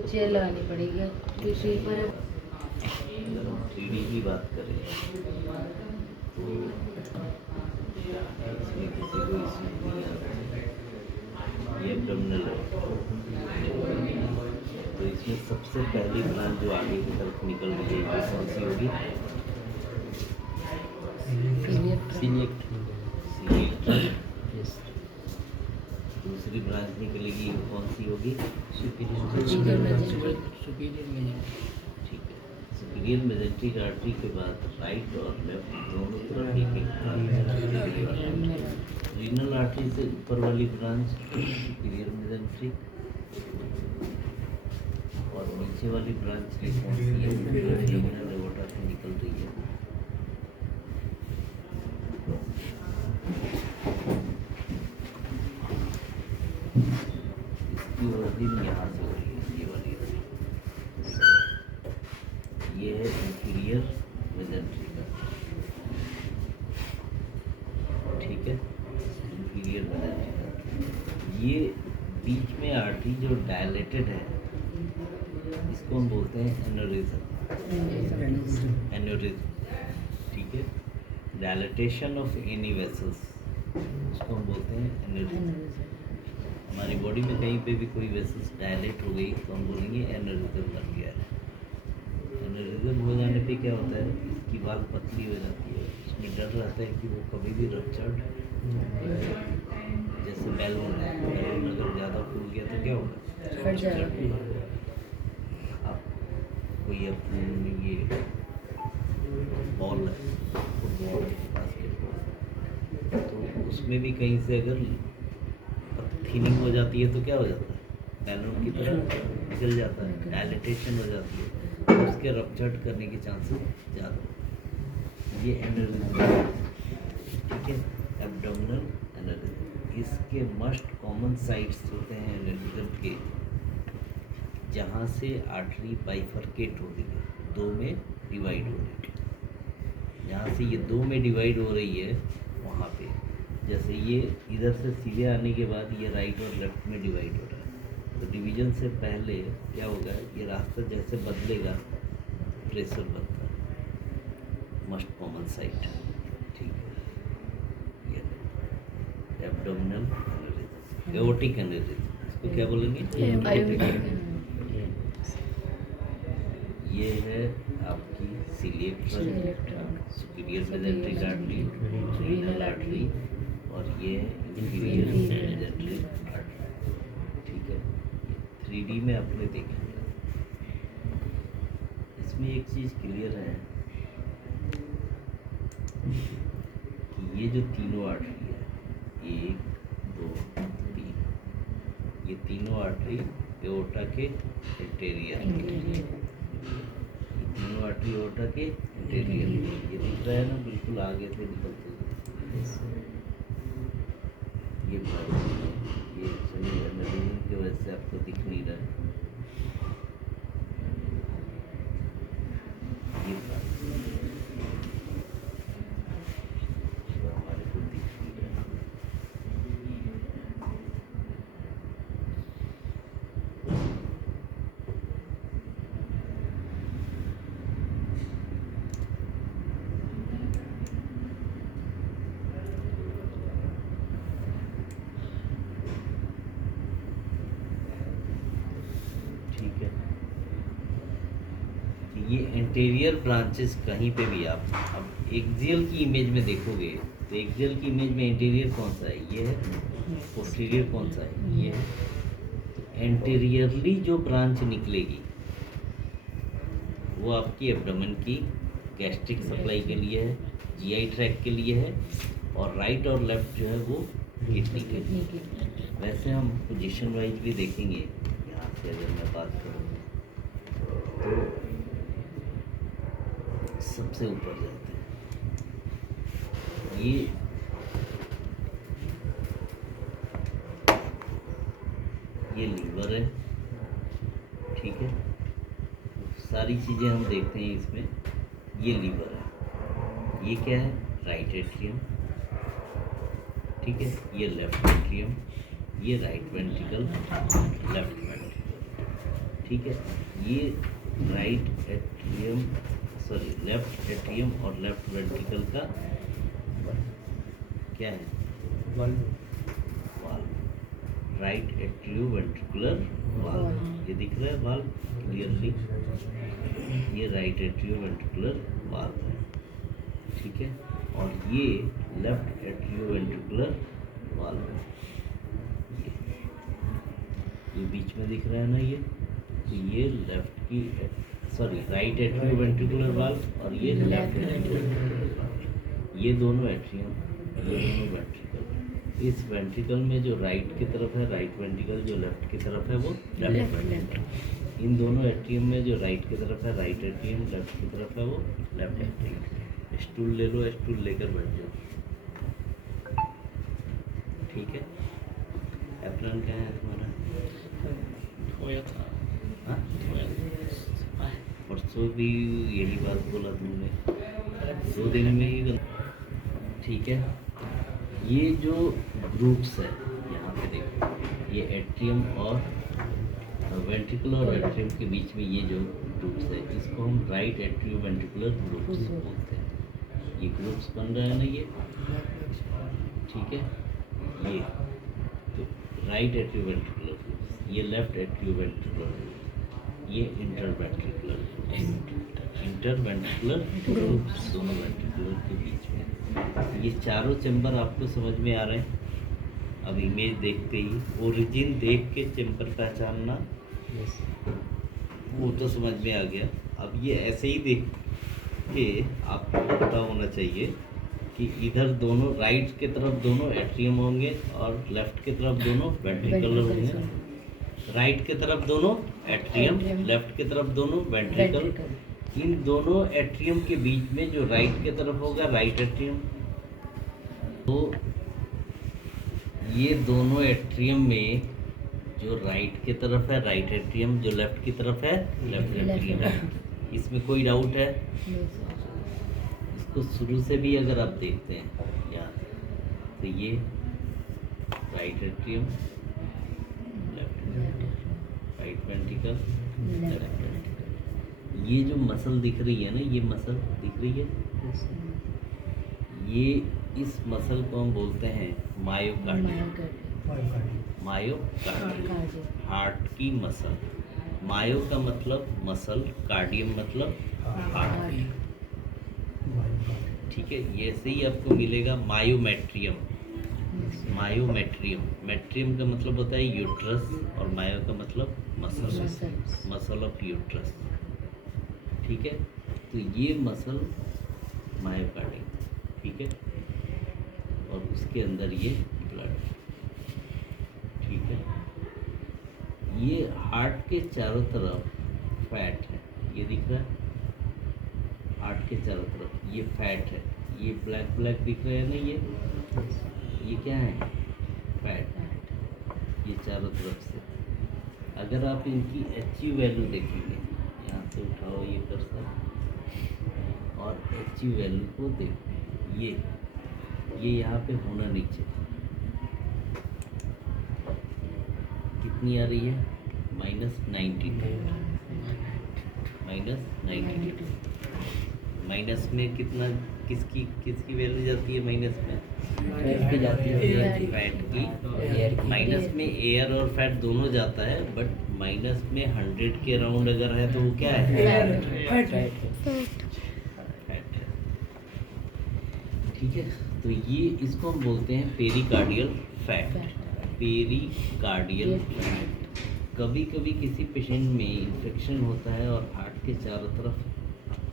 Chair लगानी पड़ेगी किसी पर। अगर हम 3D की बात करें तो इसमें किसी को इश्यू नहीं आता है। ये एब्डोमिनल है, तो इसमें सबसे पहली ब्रांच जो आगे की तरफ निकल रही है वो कौन सी होगी? Celiac celiac. यस दूसरी ब्रांच निकलेगी वो कौन सी होगी? सुपीरियर ठीक है। सुपीरियर मेजेंट्रिक आर्टरी के बाद राइट और लेफ्ट दोनों तरफ एक रीनल आर्टरी से ऊपर वाली ब्रांच सुपीरियर मेजेंट्रिक और नीचे वाली ब्रांच कौन सी है? एब्डोमिनल एओर्टा से निकल रही है। इसकी वर्जिन यहाँ से हो रही है, ये वाली ये है इंफीरियर मेजेंट्रिक, ठीक है। इंफीरियर मेजेंट्रिक ये बीच में आर्टरी जो डायलेटेड है इसको हम बोलते हैं एन्यूरिज्म। एन्यूरिज्म, ठीक है। डायलेटेशन ऑफ एनी वेसल्स उसको हम बोलते हैं एन्यूरिज्म। हमारी बॉडी में कहीं पे भी कोई वेसल्स डायलेट हो गई तो हम बोलेंगे एन्यूरिज्म बन गया है। एन्यूरिज्म हो जाने पे क्या होता है, इसकी वाल पतली हो जाती है। इसमें डर रहता है कि वो कभी भी रप्चर्ड, जैसे बैलून है, बैलून अगर ज़्यादा फूल गया तो क्या होगा? फट जाएगा। अब कोई अपने ये बॉल है, फुटबॉल, बास्केटबॉल, तो उसमें भी कहीं से अगर थिनिंग हो जाती है तो क्या हो जाता है? बैलून की तरह निकल जाता है, डायलेटेशन हो जाती है, तो उसके रप्चर्ड करने के चांसेस ज़्यादा। ये एन्यूरिज्म, ठीक है, एब्डोमिनल एन्यूरिज्म। इसके मस्ट कॉमन साइट्स होते हैं एन्यूरिज्म के, जहाँ से आर्टरी बाइफरकेट हो रही है, दो में डिवाइड हो रही है। जहाँ से ये दो में डिवाइड हो रही है वहाँ पे, जैसे ये इधर से सीधे आने के बाद ये राइट और लेफ्ट में डिवाइड हो रहा है, तो डिवीजन से पहले क्या होगा, ये रास्ता जैसे बदलेगा प्रेशर बनता है, मस्ट कॉमन साइट, ठीक है। ये एब्डोमिनल एन्यूरिज्म, एओर्टिक एन्यूरिज्म, इसको क्या बोलेंगे? ये है आपकी celiac trunk, superior mesenteric artery, renal artery, और ये इंफीरियर मेजेंट्रिक आर्टरी, ठीक है। 3D में आपने देखा। इसमें एक चीज़ क्लियर है कि ये जो तीनों आर्टरी है, 1 2 3, ये तीनों आर्टरी एओर्टा के इंटीरियर, तीनों आर्टरी एओर्टा के इंटीरियर, ये दिख रहा है ना, बिल्कुल आगे से निकलते हुए। ये एक्चुअली एन्यूरिज्म की वजह से आपको दिख नहीं रहा है। ये हमारे को दिख नहीं रहा है। ठीक है, ये इंटीरियर ब्रांचेस कहीं पे भी आप अब एक्सियल की इमेज में देखोगे तो एक्सियल की इमेज में इंटीरियर कौन सा है? ये है। पोस्टीरियर कौन सा है? ये है। तो एंटीरियरली जो ब्रांच निकलेगी वो आपकी एब्डोमेन की गैस्ट्रिक सप्लाई के लिए है, जीआई ट्रैक के लिए है, और राइट और लेफ्ट जो है वो किडनी के लिए। वैसे हम पोजीशन वाइज भी देखेंगे। यहाँ से अगर मैं बात करूँ तो सबसे ऊपर जाते हैं, ये लीवर है, ठीक है। सारी चीज़ें हम देखते हैं इसमें। ये लीवर है, ये क्या है? राइट एट्रियम, ठीक है। ये लेफ्ट एट्रियम, ये राइट वेंट्रिकल, लेफ्ट वेंट्रिकल, ठीक है, ये right atrium sorry left atrium और लेफ्ट वेंट्रिकल का क्या है, वाल्व, राइट एट्रियोवेंट्रिकुलर वाल्व। ये दिख रहा है वाल्व क्लियरली, ये राइट एट्रियोवेंट्रिकुलर वाल्व है, ठीक है, और ये लेफ्ट एट्रियोवेंट्रिकुलर वाल्व है। ये बीच में दिख रहा है ना, ये तो ये लेफ्ट की सॉरी राइट एट्रियोवेंट्रिकुलर वाल्व और ये लेफ्ट एट्रियोवेंट्रिकुलर वाल्व। ये दोनों एट्रियम, ये दोनों वेंट्रिकल। इस वेंट्रिकल में जो राइट की तरफ है राइट वेंट्रिकल, जो लेफ्ट की तरफ है वो लेफ्ट वेंट्रिकल। इन दोनों एट्रियम में जो राइट की तरफ है राइट एट्रियम, लेफ्ट की तरफ है वो लेफ्ट एट्रियम। स्टूल ले लो, स्टूल लेकर बैठ जाओ, ठीक है। एप्रन क्या है तुम्हारा? खोया था। हाँ? परसों भी यही बात बोला तुमने, 2 दिन में ही, ठीक है। ये जो ग्रुप्स है यहाँ पे देखो, ये एट्रियम और वेंट्रिकुलर और एट्रियम के बीच में ये जो ग्रुप्स है, इसको हम राइट एट्रियोवेंट्रिकुलर ग्रुप्स बोलते हैं। ये ग्रुप्स बन रहा है ना, ये ठीक है, ये तो राइट एट्रियोवेंट्रिकुलर ग्रुप्स, ये लेफ्ट एट्रियोवेंट्रिकुलर, ये इंटरवेंट्रिकुलर ग्रुप्स, दोनों वेंट्रिकुलर के बीच में। ये चारों चैम्बर आपको समझ में आ रहे हैं? अब इमेज देखते ही ओरिजिन देख के चैम्बर पहचानना वो तो समझ में आ गया। अब ये ऐसे ही देख के आपको पता होना चाहिए कि इधर दोनों राइट की तरफ दोनों एट्रियम होंगे और लेफ्ट की तरफ दोनों वेंट्रिकल होंगे। राइट की तरफ दोनों एट्रियम, लेफ्ट की तरफ दोनों वेंट्रिकल। इन दोनों एट्रियम के बीच में जो राइट की तरफ होगा राइट एट्रियम, तो ये दोनों एट्रियम में जो राइट की तरफ है राइट एट्रियम, जो लेफ्ट की तरफ है लेफ्ट एट्रियम। इसमें कोई डाउट है? इसको शुरू से भी अगर आप देखते हैं यहाँ, तो ये right atrium, right ventricle, left ventricle. ये जो मसल दिख रही है ना, ये मसल दिख रही है, ये इस मसल को हम बोलते हैं मायोकार्डियम। मायोकार्डियम हार्ट की मसल। मायो का मतलब मसल, कार्डियम मतलब हार्ट, ठीक है। ये ऐसे ही आपको मिलेगा मायोमेट्रियम। मायोमेट्रियम, मेट्रियम का मतलब होता है यूट्रस और मायो का मतलब मसल, मसल ऑफ यूट्रस, ठीक है। तो ये मसल मायोकार्डियम, ठीक है, और उसके अंदर ये ब्लड, ठीक है। ये हार्ट के चारों तरफ फैट है, ये दिख रहा है, हार्ट के चारों तरफ ये फैट है, ये ब्लैक ब्लैक दिख रहा है ना, ये क्या है? फैट। ये चारों तरफ से अगर आप इनकी HU वैल्यू देखेंगे, यहाँ से उठाओ ये कर्सर और HU वैल्यू को देखो, ये यहाँ पे होना नहीं चाहिए। कितनी आ रही है? -92। -92। माइनस में कितना, किसकी वैल्यू जाती है माइनस में? फैट की जाती है, फैट की। एयर की। माइनस में एयर और फैट दोनों जाता है, बट माइनस में 100 के अराउंड अगर है तो वो क्या है? फैट है। फैट है, ठीक है। तो ये इसको हम बोलते हैं पेरिकार्डियल फैट। Pericardial fat. कभी कभी किसी पेशेंट में इन्फेक्शन होता है और हार्ट के चारों तरफ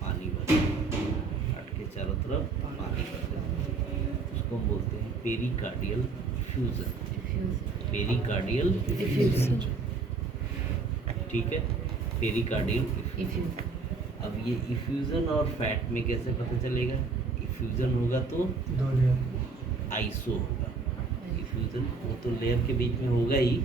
पानी भर जाता है, हार्ट के चारों तरफ पानी भर जाता है, उसको हम बोलते हैं पेरिकार्डियल इफ्यूजन। पेरिकार्डियल इफ्यूजन, ठीक है, पेरिकार्डियल इफ्यूजन। अब ये इफ्यूजन और फैट में कैसे पता चलेगा? इफ्यूजन होगा तो आइसो होगा। इफ्यूजन वो तो लेयर के बीच में होगा ही,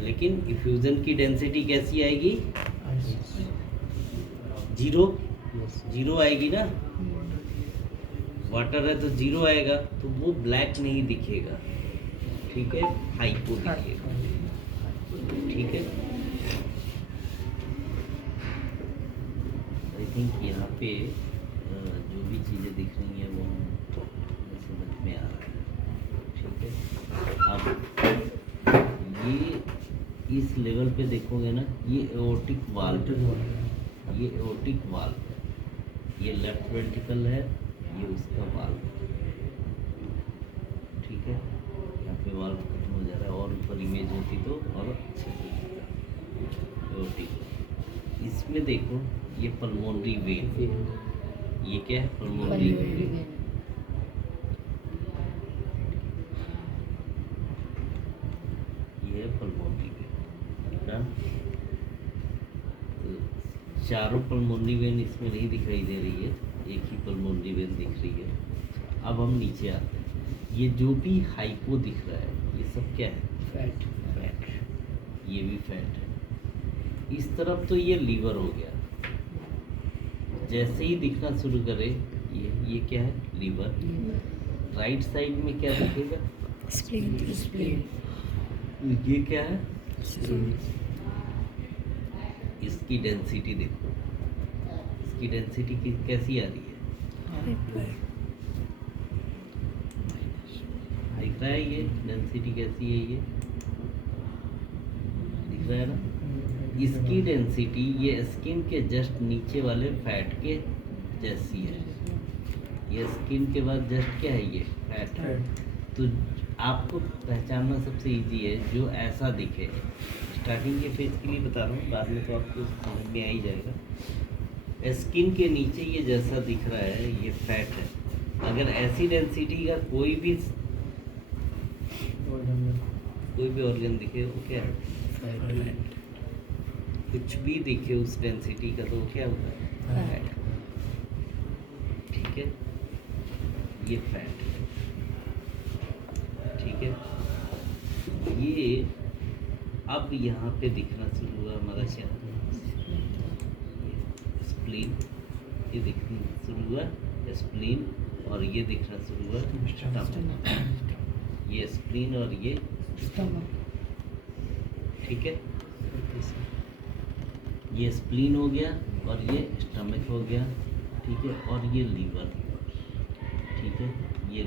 लेकिन इफ्यूजन की डेंसिटी कैसी आएगी? जीरो आएगी ना। वाटर है तो 0 आएगा, तो वो ब्लैक नहीं दिखेगा, ठीक है, हाइपो दिखेगा, ठीक है। थिंक यहाँ पे जो भी चीज़ें दिख रही हैं वो हमें समझ में आ रहा है। ठीक है, अब ये इस लेवल पे देखोगे ना, ये एओर्टिक वाल्व, ये एओर्टिक वाल्व, ये लेफ्ट वेंट्रिकल है, ये उसका वाल्व। ठीक है, यहाँ पे वाल्व खत्म हो जा रहा है, और ऊपर इमेज होती तो और अच्छे से दिखता। एओर्टिक, इसमें देखो ये पल्मोनरी वेन, ये क्या है? Pulmonary vein. ये है पल्मोनरी वेन। डन। तो चारों पल्मोनरी वेन इसमें नहीं दिखाई दे रही है, एक ही पल्मोनरी वेन दिख रही है। अब हम नीचे आते हैं, ये जो भी हाइपो दिख रहा है ये सब क्या है? फैट। फैट। ये भी फैट है। इस तरफ तो ये लीवर हो गया, जैसे ही दिखना शुरू करे ये क्या है? लीवर। राइट साइड में क्या दिखेगा? स्प्लीन। ये क्या है? इसकी डेंसिटी देखो, इसकी डेंसिटी कैसी आ रही है? दिख रहा है ये डेंसिटी कैसी है? ये दिख रहा है ना? इसकी डेंसिटी ये स्किन के जस्ट नीचे वाले फैट के जैसी है। ये स्किन के बाद जस्ट क्या है? ये फैट है। तो आपको पहचानना सबसे इजी है जो ऐसा दिखे। स्टार्टिंग के फेज के लिए बता रहा हूँ, बाद में तो आपको समझ में आ ही जाएगा। स्किन के नीचे ये जैसा दिख रहा है ये फैट है। अगर ऐसी डेंसिटी का कोई भी ऑर्गन दिखे वो क्या है? फैट। कुछ भी दिखे उस डेंसिटी का तो वो क्या होता है? फैट। ठीक है, ये फैट। ठीक है, ये अब यहाँ पे दिखना शुरू हुआ हमारा क्या? स्प्लीन। ये दिखना शुरू हुआ स्प्लीन, और ये दिखना शुरू हुआ स्टमक। ये स्प्लीन और ये स्टमक। ठीक है, ये स्प्लीन हो गया और ये स्टमक हो गया। ठीक है, और ये लीवर। ठीक है, ये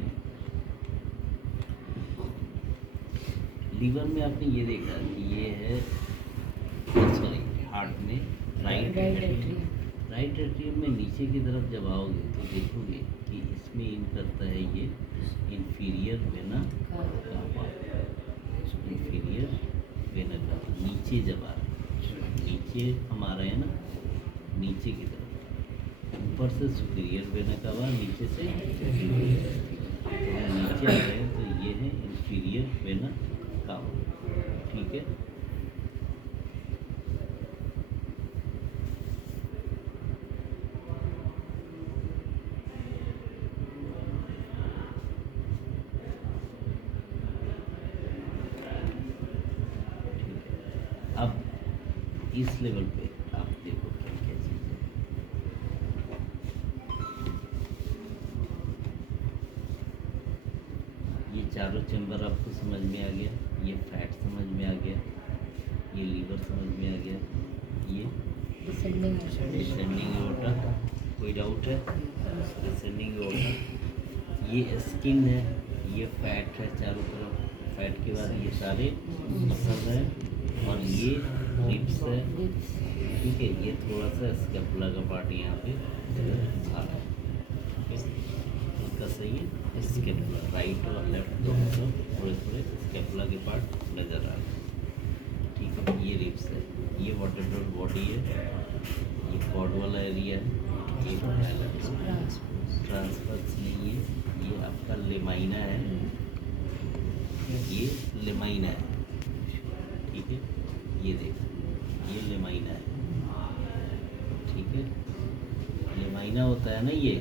लीवर में आपने ये देखा कि ये है, सॉरी, हार्ट में राइट एट्रियम। राइट एट्रियम में नीचे की तरफ जब आओगे तो देखोगे कि इसमें इन करता है ये inferior vena cava. Inferior vena cava नीचे जब आ रहा है, नीचे हम आ रहे हैं ना, नीचे की तरफ। ऊपर से सुपीरियर वेना कावा, नीचे से इंफीरियर। तो हम नीचे आ रहे हैं तो ये है इंफीरियर वेना कावा। ठीक है, अब इस लेवल पे आप देखो क्या क्या चीज़ है। ये चारों चैम्बर आपको समझ में आ गया, ये फैट समझ में आ गया, ये लीवर समझ में आ गया, ये डिसेंडिंग एओर्टा, कोई डाउट है? डिसेंडिंग एओर्टा, ये स्किन है, ये फैट है चारों तरफ। फैट के बाद ये सारे मसल हैं, और ये रिब्स है। ठीक है, ये थोड़ा सा स्कैपुला का पार्ट यहाँ पे आ रहा है। ठीक है, इसका सही है स्कैपुला, राइट और लेफ्ट दोनों तरफ थोड़े थोड़े स्कैपुला के पार्ट नज़र आ रहे हैं। ठीक है, ये रिब्स है, ये वर्टेब्रल बॉडी है, ये कॉर्ड वाला एरिया है, ये ट्रांसवर्स नहीं है, ये आपका लेमाइना है, ये लेमाइना है। ठीक है, ये देखो ये लेमाइना है। ठीक है, लेमाइना होता है ना ये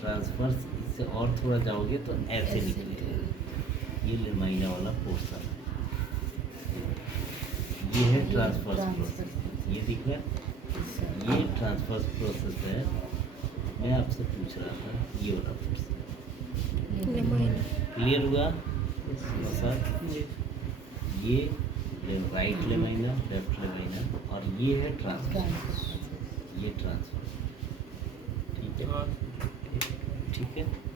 ट्रांसवर्स। इससे और थोड़ा जाओगे तो ऐसे निकलेगा, ये लेमाइना वाला पोर्शन है। ये है ट्रांसवर्स प्रोसेस, ये दिख रहा है, ये ट्रांसवर्स प्रोसेस है। मैं आपसे पूछ रहा था ये वाला प्रोसेस क्लियर हुआ सर? ये राइट लेमाइना, लेफ्ट लेमाइना, और ये है ट्रांसवर्स। ये ट्रांसफर, ठीक है, हाँ ठीक है।